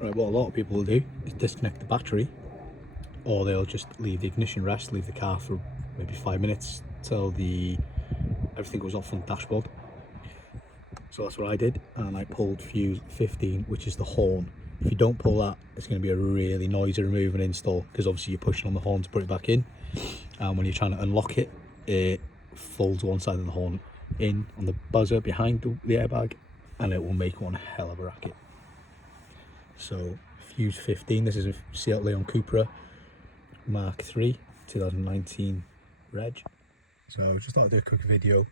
Right, what a lot of people will do is disconnect the battery, or they'll just leave the ignition rest, leave the car for maybe 5 minutes till everything goes off on the dashboard. So that's what I did, and I pulled fuse 15, which is the horn. If you don't pull that, it's going to be a really noisy remove and install, because obviously you're pushing on the horn to put it back in, and when you're trying to unlock it, it folds one side of the horn in on the buzzer behind the airbag, and it will make one hell of a racket. So fuse 15, this is a Leon Cupra mk3 2019 reg. So just thought I'd do a quick video,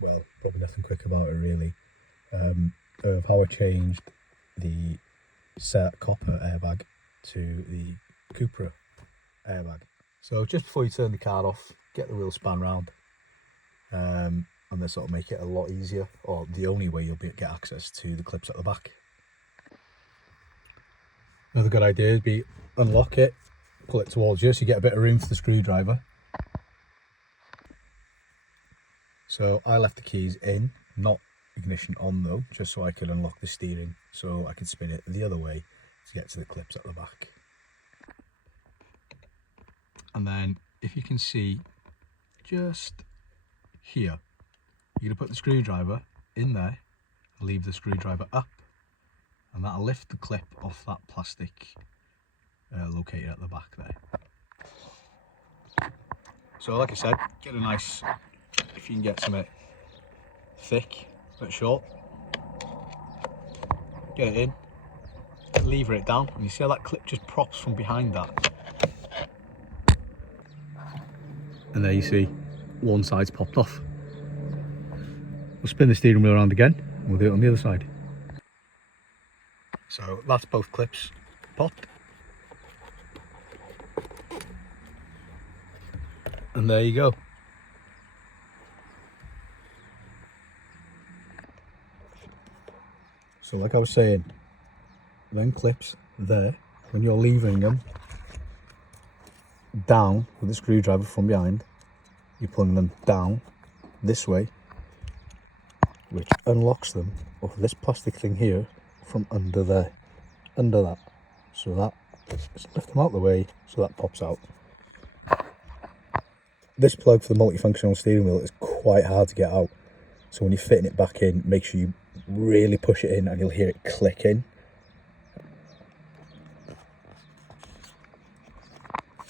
well, probably nothing quick about it really, of how I changed the set copper airbag to the Cupra airbag. So just before you turn the car off, get the wheel span round, and this will make it a lot easier, or the only way you'll get access to the clips at the back. Another good idea would be unlock it, pull it towards you so you get a bit of room for the screwdriver. So I left the keys in, not ignition on though, just so I could unlock the steering, so I could spin it the other way to get to the clips at the back. And then if you can see just here, you're going to put the screwdriver in there, leave the screwdriver up, and that'll lift the clip off that plastic located at the back there. So like I said, get a nice, if you can get something thick but short, get it in, lever it down, and you see how that clip just props from behind that, and there you see one side's popped off. We'll spin the steering wheel around again and we'll do it on the other side. So that's both clips popped, and there you go. So like I was saying, them clips there, when you're levering them down with the screwdriver from behind, you're pulling them down this way, which unlocks them off this plastic thing here from under there, under that. So that, just lift them out of the way so that pops out. This plug for the multifunctional steering wheel is quite hard to get out, so when you're fitting it back in, make sure you really push it in and you'll hear it click in.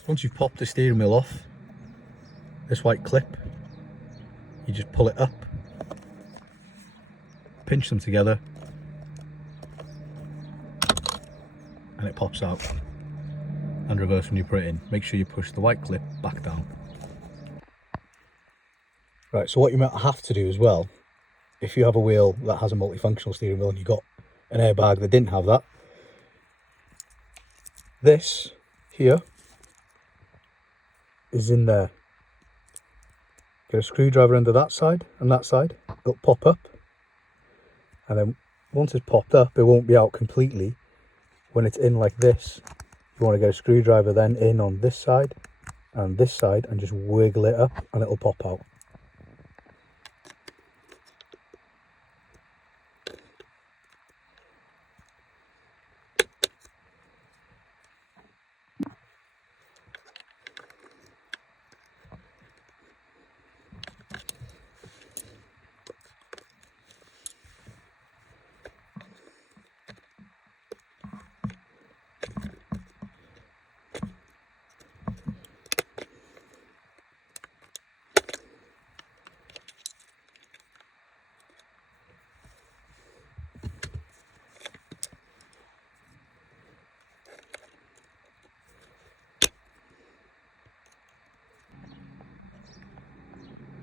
Once you've popped the steering wheel off, this white clip, you just pull it up, pinch them together, and it pops out, and reverse when you put it in. Make sure you push the white clip back down. Right, so what you might have to do as well, if you have a wheel that has a multifunctional steering wheel and you've got an airbag that didn't have that, this here is in there. Get a screwdriver under that side and that side, it'll pop up, and then once it's popped up, it won't be out completely. When it's in like this, you want to get a screwdriver then in on this side and this side and just wiggle it up and it'll pop out.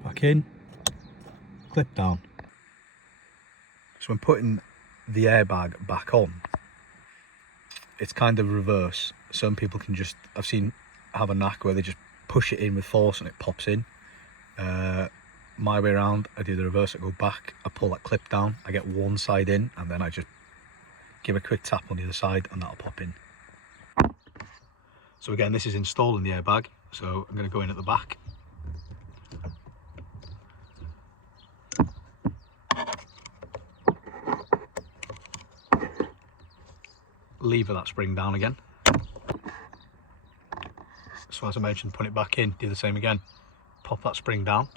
Back in, clip down. So when putting the airbag back on, it's kind of reverse. Some people can just, I've seen have a knack where they just push it in with force and it pops in. My way around, I do the reverse, I go back, I pull that clip down, I get one side in, and then I just give a quick tap on the other side and that'll pop in. So again, this is installing the airbag, so I'm going to go in at the back. lever that spring down again. So as I mentioned, put it back in, do the same again. Pop that spring down,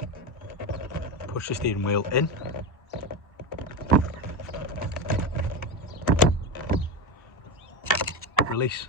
push the steering wheel in, release.